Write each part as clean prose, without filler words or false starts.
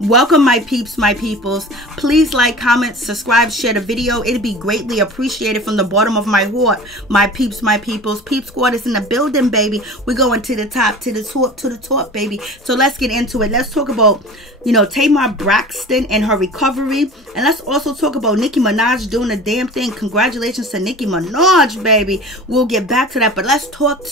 Welcome, my peeps, my peoples. Please like, comment, subscribe, share the video. It'd be greatly appreciated from the bottom of my heart. My peeps, my peoples. Peep Squad is in the building, baby. We're going to the top, to the top, baby. So let's get into it. Let's talk about, Tamar Braxton and her recovery. And let's also talk about Nicki Minaj doing the damn thing. Congratulations to Nicki Minaj, baby. We'll get back to that. But let's talk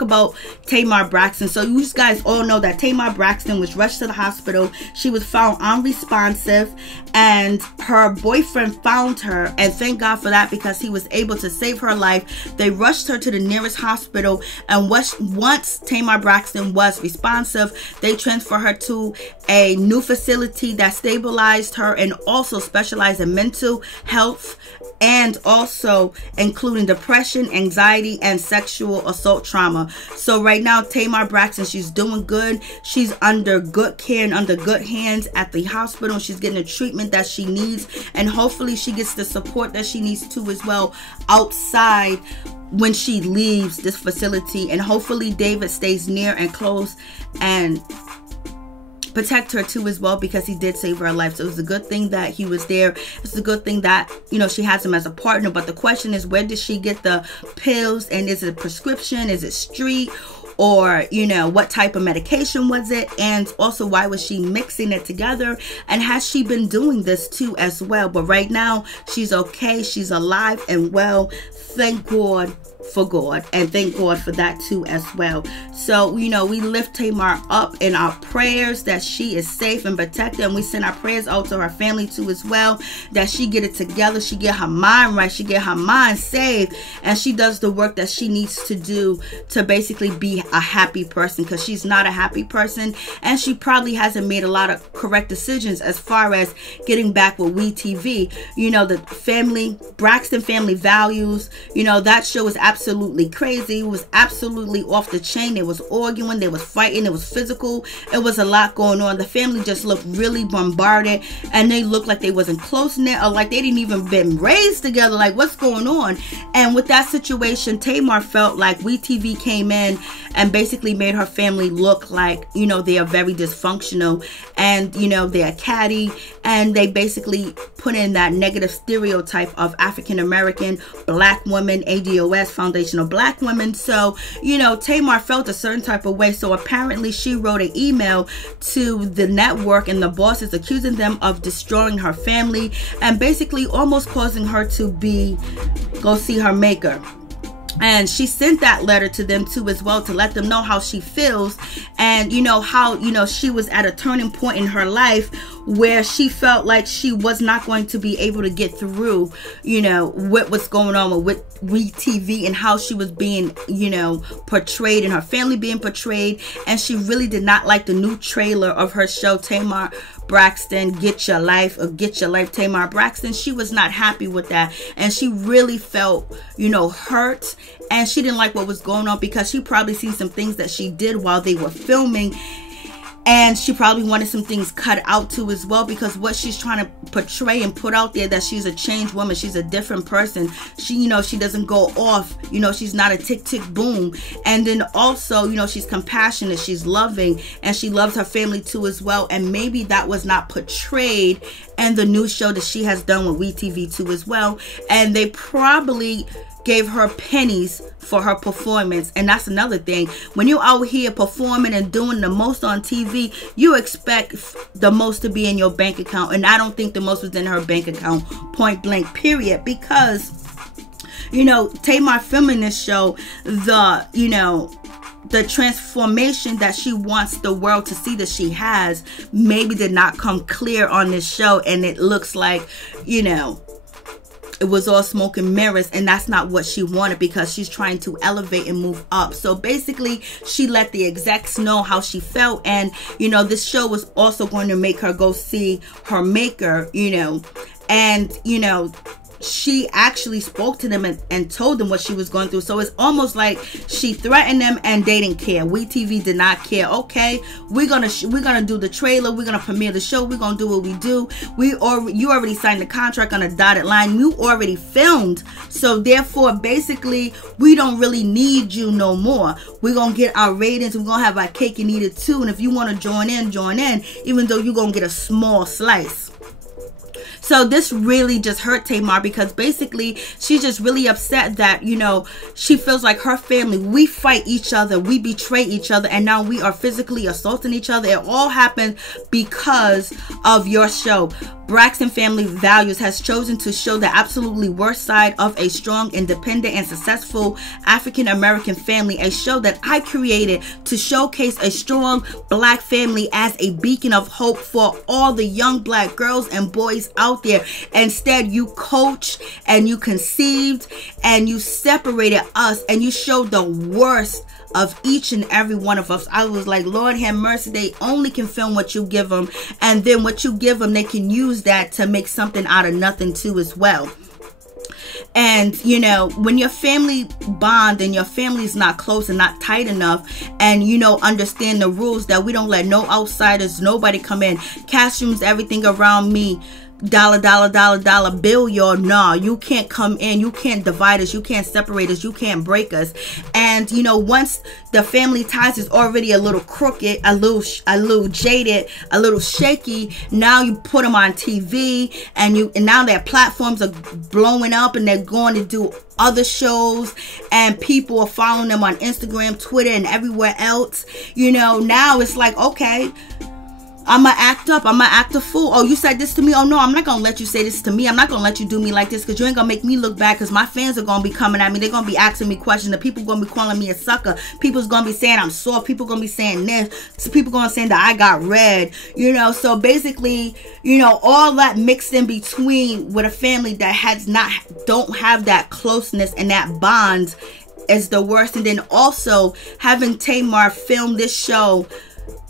about Tamar Braxton. So you guys all know that Tamar Braxton was rushed to the hospital. She was found unresponsive, and her boyfriend found her, and thank God for that, because he was able to save her life. They rushed her to the nearest hospital, and once Tamar Braxton was responsive, they transferred her to a new facility that stabilized her and also specialized in mental health, and also including depression, anxiety, and sexual assault trauma. So right now, Tamar Braxton, she's doing good. She's under good care and under good hands at the hospital. She's getting the treatment that she needs, and hopefully she gets the support that she needs too as well outside when she leaves this facility. And hopefully David stays near and close and protect her too as well, because he did save her life. So it's a good thing that he was there. It's a good thing that she has him as a partner. But the question is, where did she get the pills? And is it a prescription? Is it street? Or what type of medication was it? And also, why was she mixing it together? And has she been doing this too as well? But right now, she's okay. She's alive and well. Thank God for God, and thank God for that too as well. So we lift Tamar up in our prayers, that she is safe and protected, and we send our prayers out to her family too as well, that she get it together, she get her mind right, she get her mind saved, and she does the work that she needs to do to basically be a happy person, because she's not a happy person, and she probably hasn't made a lot of correct decisions as far as getting back with Wetv. The Braxton family values, that show was absolutely crazy. It was absolutely off the chain. They was arguing, they was fighting, it was physical. It was a lot going on. The family just looked really bombarded, and they looked like they wasn't close-knit, or like they didn't even been raised together. Like, what's going on? And with that situation, Tamar felt like Wetv came in and basically made her family look like, they are very dysfunctional, and they're catty, and they basically put in that negative stereotype of African American black women, ADOS, foundational black women. So Tamar felt a certain type of way. So apparently she wrote an email to the network and the bosses, accusing them of destroying her family and basically almost causing her to go see her maker. And she sent that letter to them too as well, to let them know how she feels, and how she was at a turning point in her life where she felt like she was not going to be able to get through what was going on with Wetv, and how she was being portrayed, and her family being portrayed. And she really did not like the new trailer of her show, Tamar Braxton, Get Your Life, or Get Your Life, Tamar Braxton. She was not happy with that, and she really felt hurt, and she didn't like what was going on, because she probably seen some things that she did while they were filming, and she probably wanted some things cut out too as well, because what she's trying to portray and put out there, that she's a changed woman, she's a different person. She she doesn't go off, she's not a tick tick boom. And then also she's compassionate, she's loving, and she loves her family too as well. And maybe that was not portrayed in the new show that she has done with Wetv too as well. And they probably gave her pennies for her performance. And that's another thing. When you're out here performing and doing the most on TV, you expect the most to be in your bank account. And I don't think the most was in her bank account, point blank, period. Because Tamar filming this show, the transformation that she wants the world to see that she has maybe did not come clear on this show. And it looks like it was all smoke and mirrors, and that's not what she wanted, because she's trying to elevate and move up. So basically, she let the execs know how she felt, and this show was also going to make her go see her maker, and she actually spoke to them and told them what she was going through. So it's almost like she threatened them and they didn't care. WeTV did not care. Okay, we're gonna do the trailer, we're gonna premiere the show, we're gonna do what we do. You already signed the contract on a dotted line, you already filmed, so therefore basically we don't really need you no more. We're gonna get our ratings, we're gonna have our cake and eat it too, and if you want to join in, even though you're gonna get a small slice. So this really just hurt Tamar, because basically she's just really upset that, you know, she feels like her family, we fight each other, we betray each other, and now we are physically assaulting each other. It all happened because of your show. Braxton Family Values has chosen to show the absolutely worst side of a strong, independent, and successful African American family, a show that I created to showcase a strong black family as a beacon of hope for all the young black girls and boys out there. Instead, you coached and you conceived and you separated us and you showed the worst of each and every one of us. I was like, Lord have mercy, they only can film what you give them, and then what you give them, they can use that to make something out of nothing too as well. And you know, when your family bond and your family is not close and not tight enough, and you know, understand the rules that we don't let no outsiders, nobody come in, cash rooms, everything around me, dollar bill, y'all. Nah, you can't come in, you can't divide us, you can't separate us, you can't break us. And you know, once the family ties is already a little crooked, a little jaded, a little shaky, now you put them on TV, and now their platforms are blowing up and they're going to do other shows, and people are following them on Instagram, Twitter, and everywhere else. You know, now it's like, okay, I'm gonna act up, I'm gonna act a fool. Oh, you said this to me? Oh no, I'm not gonna let you say this to me. I'm not gonna let you do me like this, because you ain't gonna make me look bad, because my fans are gonna be coming at me. They're gonna be asking me questions. The people gonna be calling me a sucker. People's gonna be saying I'm soft. People gonna be saying this. So people gonna say that I got red. You know, so basically, you know, all that mixed in between with a family that don't have that closeness and that bond is the worst. And then also having Tamar film this show,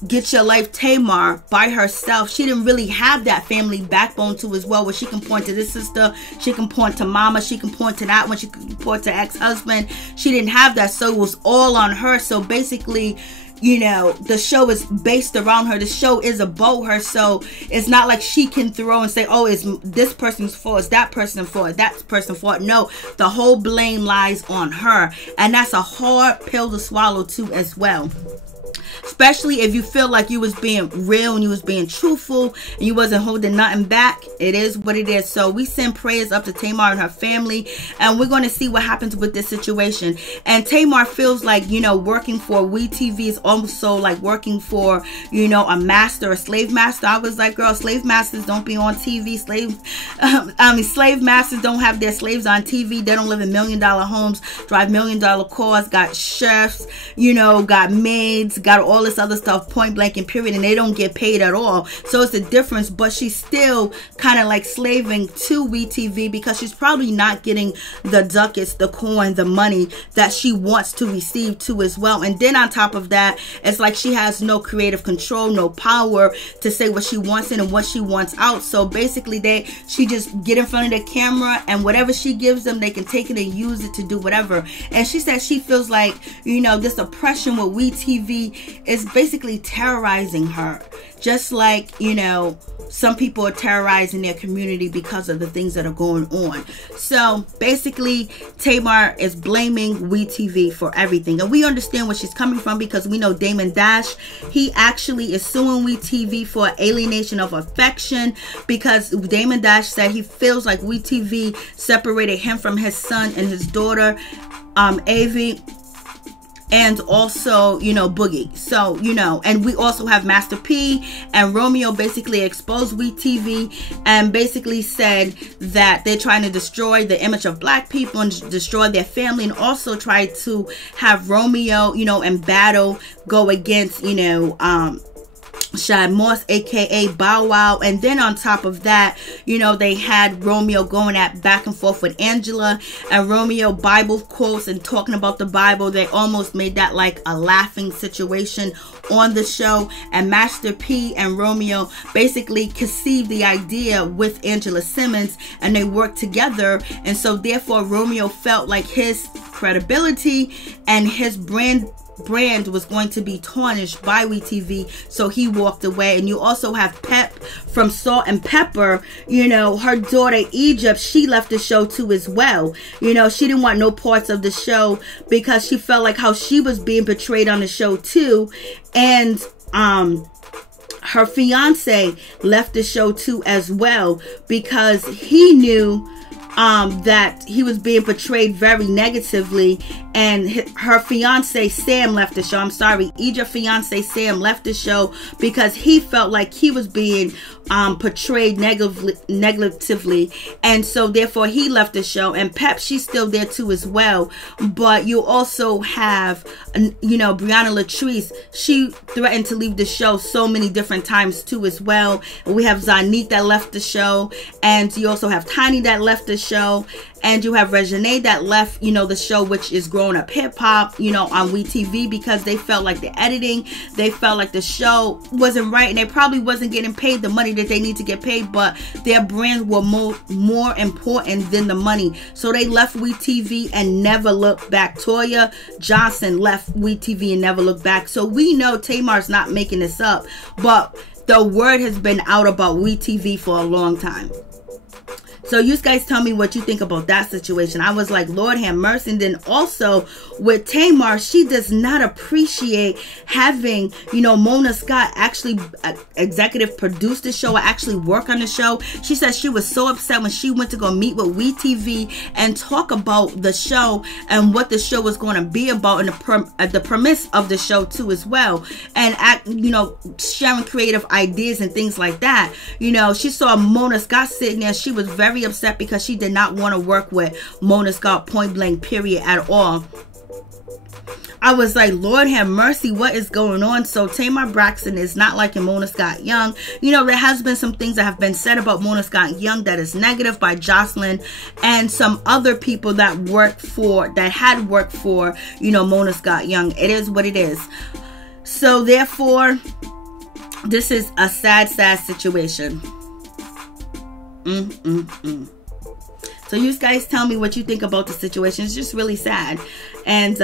Get Your Life Tamar, by herself. She didn't really have that family backbone too as well, where she can point to this sister, she can point to mama, she can point to that one, she can point to ex-husband. She didn't have that, so it was all on her. So basically, you know, the show is based around her. The show is about her. So it's not like she can throw and say, oh, it's this person's fault, it's that person's fault, that person's fault. No, the whole blame lies on her. And that's a hard pill to swallow too as well. Especially if you feel like you was being real and you was being truthful and you wasn't holding nothing back. It is what it is. So we send prayers up to Tamar and her family, and we're going to see what happens with this situation. And Tamar feels like, you know, working for WeTV is also like working for, you know, a master, a slave master. I was like, girl, slave masters don't be on TV. Slave masters don't have their slaves on TV. They don't live in $1 million homes, drive $1 million cars, got chefs, you know, got maids, got all this other stuff, point blank and period, and they don't get paid at all. So it's a difference, but she's still kind of like slaving to WeTV, because she's probably not getting the ducats, the coin, the money that she wants to receive too as well. And then on top of that, it's like she has no creative control, no power to say what she wants in and what she wants out. So basically she just get in front of the camera, and whatever she gives them, they can take it and use it to do whatever. And she said she feels like, you know, this oppression with WeTV is basically terrorizing her, just like, you know, some people are terrorizing their community because of the things that are going on. So basically, Tamar is blaming WeTV for everything, and we understand where she's coming from, because we know Damon Dash, he actually is suing WeTV for alienation of affection, because Damon Dash said he feels like WeTV separated him from his son and his daughter, Avi, and also, you know, Boogie. So, you know, and we also have Master P and Romeo basically exposed WeTV and basically said that they're trying to destroy the image of black people and destroy their family, and also try to have Romeo, you know, and Battle go against, you know, Shad Moss, aka Bow Wow. And then on top of that, you know, they had Romeo going at back and forth with Angela, and Romeo Bible quotes and talking about the Bible. They almost made that like a laughing situation on the show. And Master P and Romeo basically conceived the idea with Angela Simmons, and they worked together. And so therefore Romeo felt like his credibility and his brand was going to be tarnished by Wetv, so he walked away. And you also have Pep from Salt and Pepper. You know, her daughter Egypt, she left the show too as well. You know, she didn't want no parts of the show because she felt like how she was being portrayed on the show too. And her fiance left the show too as well because he knew that he was being portrayed very negatively. And her fiance Sam left the show. I'm sorry, Egypt's fiance Sam left the show because he felt like he was being portrayed negatively, and so therefore he left the show. And Pep, she's still there too as well. But you also have, you know, Brianna Latrice. She threatened to leave the show so many different times too as well. And we have Zanique that left the show, and you also have Tiny that left the show, and you have Maryjanetv that left, you know, the show, which is Grown Up Hip Hop, you know, on Wetv, because they felt like the editing, they felt like the show wasn't right, and they probably wasn't getting paid the money that they need to get paid, but their brands were more important than the money. So they left Wetv and never looked back. Toya Johnson left Wetv and never looked back. So we know Tamar's not making this up, but the word has been out about Wetv for a long time. So you guys tell me what you think about that situation. I was like, Lord have mercy. And then also with Tamar, she does not appreciate having, you know, Mona Scott actually executive produce the show or actually work on the show. She said she was so upset when she went to go meet with Wetv and talk about the show and what the show was going to be about, and the premise of the show too as well, and you know, sharing creative ideas and things like that. You know, she saw Mona Scott sitting there. She was very upset because she did not want to work with Mona Scott, point blank period, at all. I was like, Lord have mercy, what is going on? So Tamar Braxton is not liking Mona Scott Young. You know, there has been some things that have been said about Mona Scott Young that is negative by Jocelyn and some other people that had worked for, you know, Mona Scott Young. It is what it is. So therefore, this is a sad situation. So you guys tell me what you think about the situation. It's just really sad. And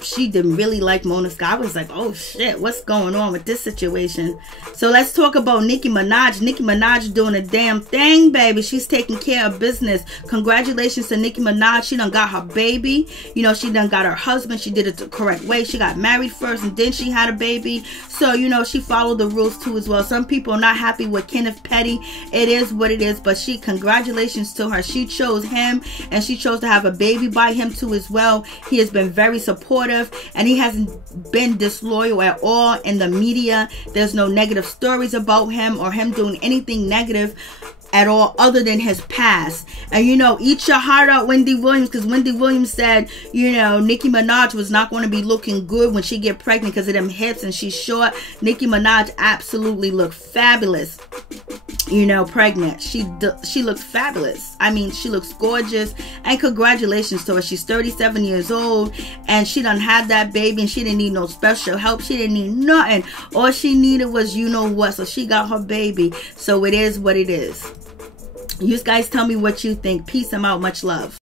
she didn't really like Mona Scott. I was like, oh shit, what's going on with this situation? So let's talk about Nicki Minaj. Nicki Minaj doing a damn thing, baby. She's taking care of business. Congratulations to Nicki Minaj. She done got her baby. You know, she done got her husband. She did it the correct way. She got married first and then she had a baby. So, you know, she followed the rules too as well. Some people are not happy with Kenneth Petty. It is what it is. But congratulations to her. She chose him and she chose to have a baby by him too as well. He has been very supportive. And he hasn't been disloyal at all in the media. There's no negative stories about him or him doing anything negative at all other than his past. And you know, eat your heart out, Wendy Williams, because Wendy Williams said, you know, Nicki Minaj was not going to be looking good when she get pregnant because of them hips and she's short. Nicki Minaj absolutely looked fabulous, you know, pregnant. She looks fabulous. I mean, she looks gorgeous, and congratulations to her. She's 37 years old and she done had that baby, and she didn't need no special help. She didn't need nothing. All she needed was, you know what, so she got her baby. So it is what it is. You guys tell me what you think. Peace. I'm out. Much love.